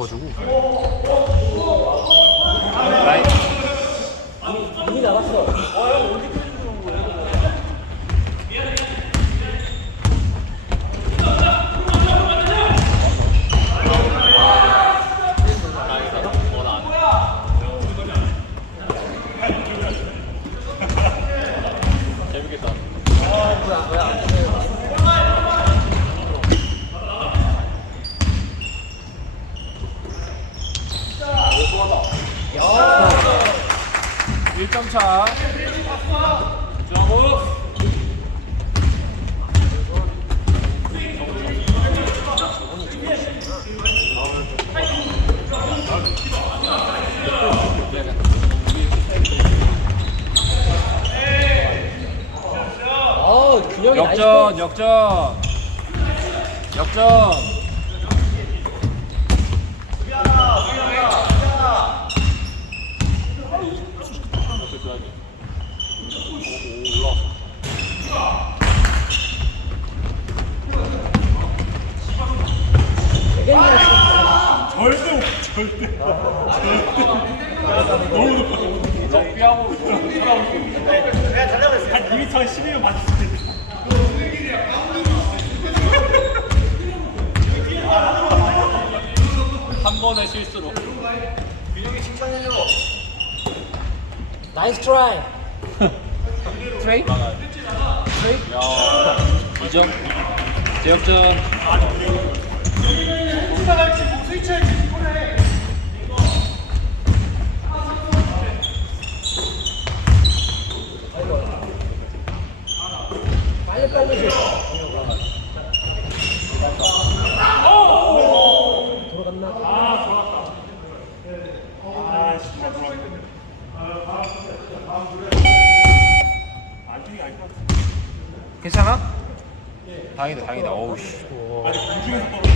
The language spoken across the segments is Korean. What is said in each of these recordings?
가지고 라인 이미 나갔어. 재밌겠다. 왜안 1점 차. 점프. 균형이 역전, 역전. 역전. 절대 너무 높아. 럭비하고 한 2m 한 12면 맞을 수 있어. 한 번의 실수로. 나이스 트라이. 트레이? 트레이? 야, 2점. 제역전. 빨리 돌아갔나? 아, 진짜 돌아갔네. 안 뛰는 게 아닐 것 같아. 괜찮아? 다행이다, 다행이다. 어우, 씨. 아직 공중에서 떨어졌어.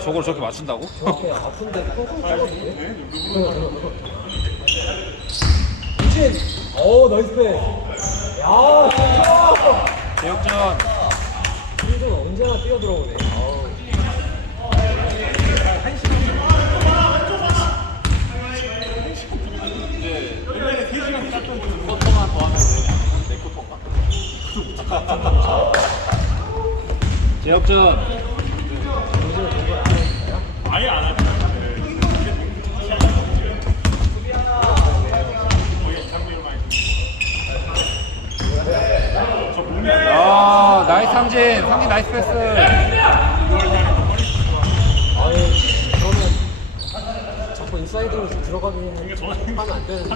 저걸 저렇게 맞춘다고? 저렇게 아픈데 콩콩 떨어지네. 미친. 오 나이스 패스. 야 진짜. 제역전. 김준 언제나 뛰어 들어오네. 옛날에 3시간 땄던 그 쿼터만 더 하면 내 쿼터인가? 제역전. 아예 안 하죠. 아, 나이스 상진. 상진 나이스 패스. 아유 저는 자꾸 인사이드로 들어가게 하면 안 되는데.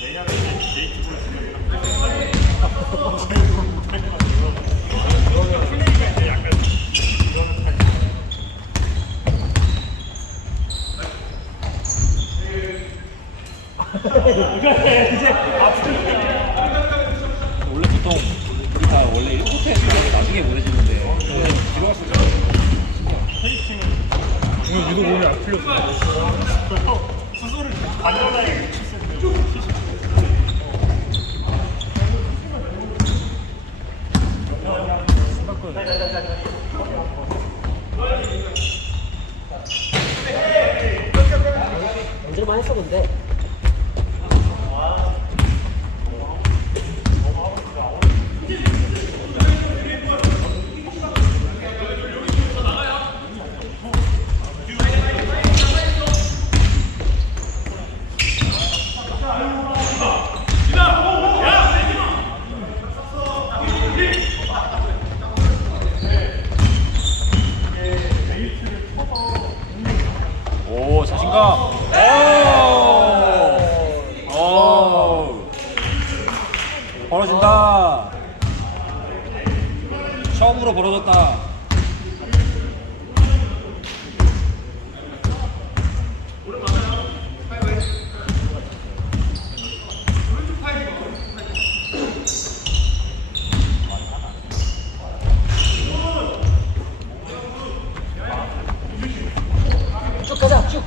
내년에 게이트볼 쓰면 이제 원래 보통 우리가 원래 1쿼터에 들어가서 나중에 못해지는데 들어갈 수 있어. 오늘 유독 몸이 안 풀렸어. 수술을 반년하게 언제만 했어 근데. 오, 자신감. 오. 오. 벌어진다. 처음으로 벌어졌다. 쭉 가자 쭉.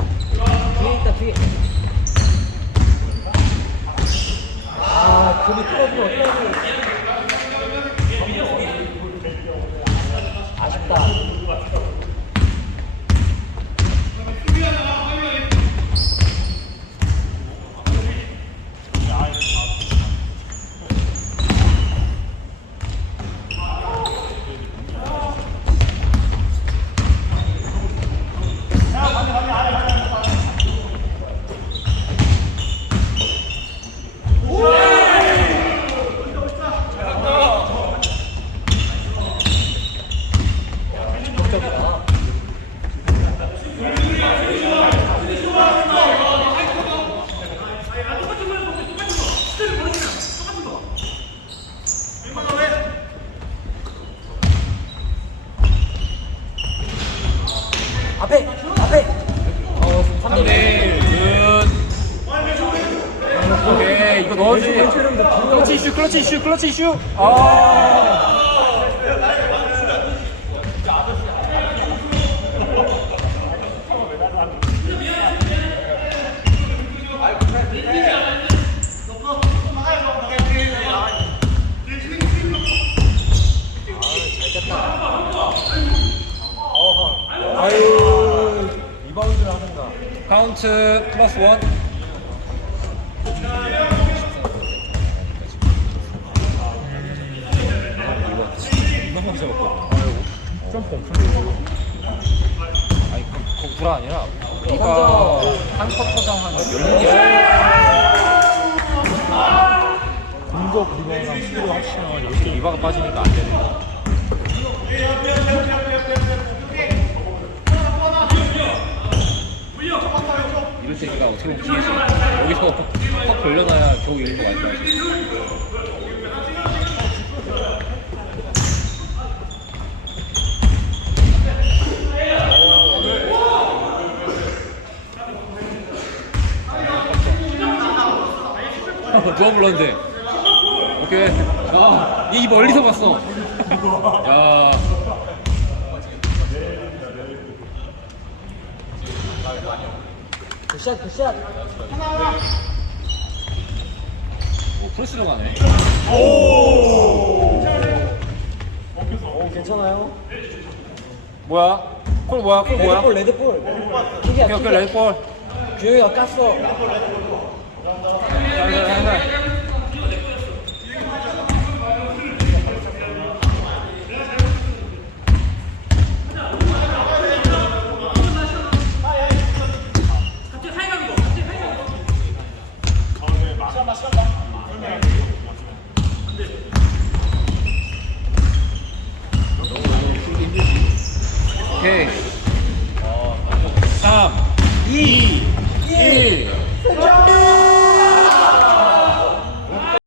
뒤에 앞에. 3대1 굿. 오케이 이거 넣어야지. 클러치 이슈. 아. 아유, 리바운드를 하는가. 카운트 플러스 1. 이만큼 잡았거든. 점프 엄청 되지. 아니 그 구라 아니라 네가 한 쿼터당 한 10개 공격 리버랑 수비를 합치면 여기 리바가 빠지니까 안 되네. 이럴 때 네가 어떻게 보면 기회지. 여기서 확 돌려놔야 겨우 열린 거 맞다. 누가 불렀는데? 오케이. 야, 이 멀리서 봤어. 야. 굿샷. 오, 프레스로 가네. 오, 괜찮아요? 뭐야? 콜 뭐야? 레드볼. 킥이야, 오케이, 레드볼. 규영이가 깠어. 오케이. 3, 2, 1.